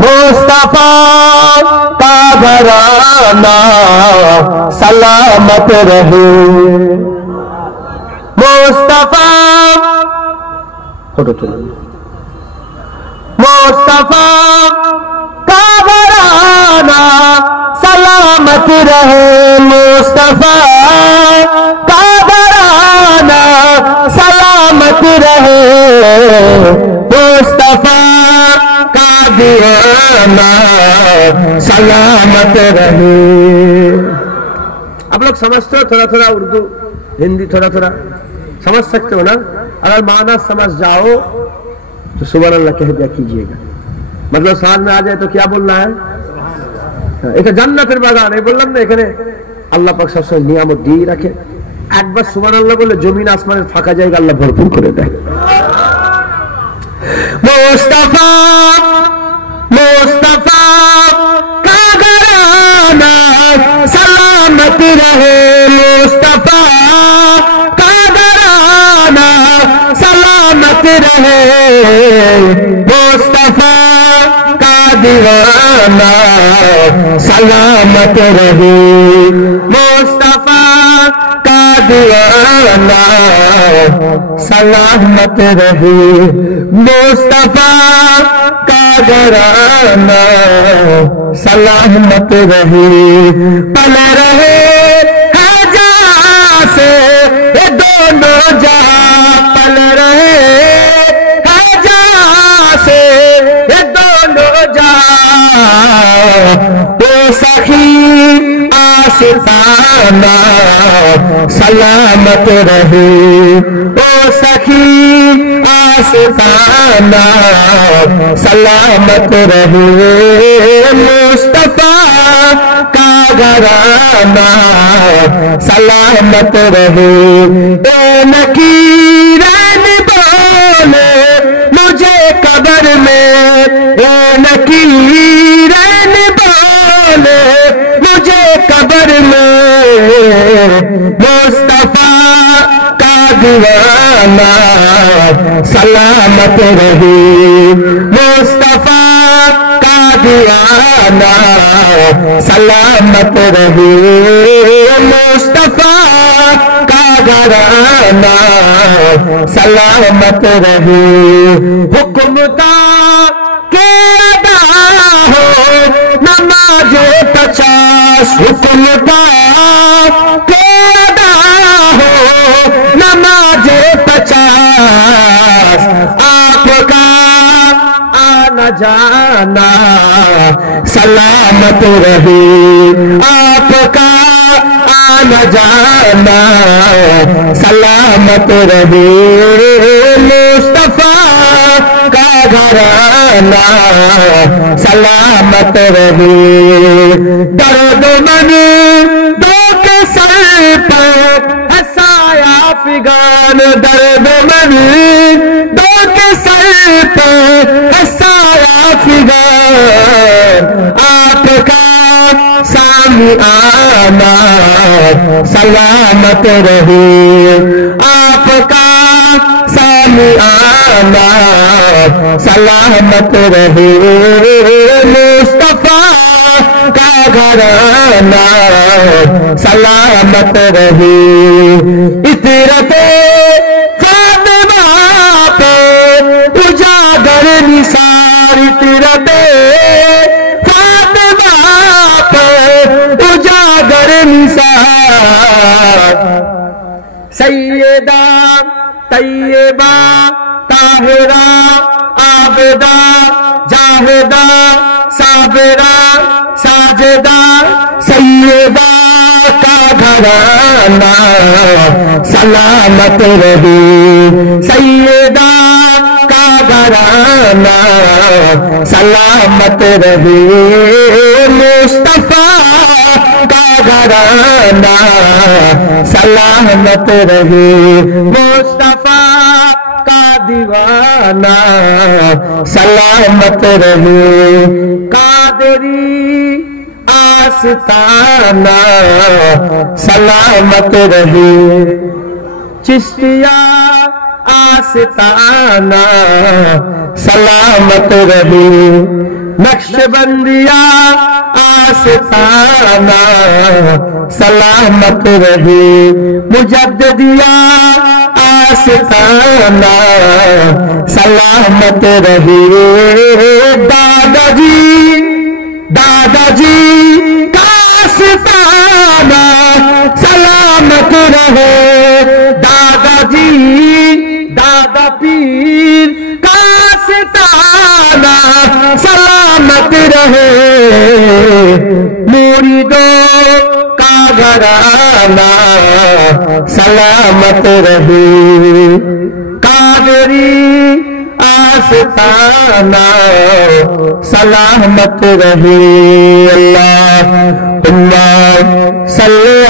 मुस्तफा का घराना सलामत रहे। मुस्तफा मुस्तफा का घराना सलामत रहे। मुस्तफा का घराना सलामत रहे। मुस्तफा का दीवाना सलामत रहे। आप लोग समझते हो थोड़ा थोड़ा उर्दू हिंदी थोड़ा थोड़ा समझ सकते हो ना? अगर माना समझ जाओ तो सुभान अल्लाह कह दिया कीजिएगा। मतलब साथ में आ जाए तो क्या बोलना है? এটা জান্নাতের বাগান, এই বললাম না, এখানে আল্লাহ পাক সবসময় নিয়ামত দিয়ে রাখে। একবার সুবহানাল্লাহ বলে জমিন আসমানের ফাঁকা জায়গা আল্লাহ ভরপুর করে দেয়। মুস্তাফা মুস্তাফা কা ঘরানা सलामत रहे। मुस्तफा का घराना सलामत रहे। मुस्तफा का दीवाना सलामत रहे। मुस्तफा का दीवाना सलामत रहे। मुस्तफा का घराना सलामत रहे। पल रहे है जहां से ये दोनों जहां, पल रहे है जहां से ये दोनों जहां। वो सखी आशिकाना सलामत रहे। वो सखी आशिकाना सलामत रहे। मुस्तफा का घराना सलामत रहे। ए नकीरन बोले मुझे कब्र में, ए नकीरन बोले मुझे कब्र में। मुस्तफा का दीवाना सलामत रहे। मुस्तफा का दीवाना सलामत रहे। मुस्तफा का घराना सलामत रहे। हुक्मता के अदा हो नमाज 50, हुक्मता के अदा हो नमाज 50। आपका आना जाना सलामत रहे। आपका आना जाना सलामत रहे। मुस्तफा का घराना सलामत रहे। दर्द मन दो के सर पर हसाया फिगान, दर्द मन दो के सर पर हसाया फिगान। आपका सामी आना सलामत रहे। आपका सामी आना सलामत रहे। मुस्तफा का घराना सलामत रहे। इतरते फातिमा पे उजागर निसार, इतरते फातिमा पे उजागर निसार। सैयदा तैयबा ताहिरा आबिदा जाहिदा साबिरा साजिदा सैयदा का घराना सलामत रहे। सैयदा का घराना सलामत रहे। मुस्तफा का घराना सलामत रहे। मुस्तफा का दीवाना सलामत रहे। कादरी आस्ताना सलामत रहे। चिश्तिया आस्ताना سلامت رہے نقشبندیہ آستانہ سلامت رہے مجددیہ آستانہ سلامت رہے دادا جی کا آستانہ سلامت رہے دادا جی دادا پیر کا آستانہ سلامت رہے مریدوں کا گھرانہ سلامت رہے قادری آستانہ سلامت رہے اللہم صلی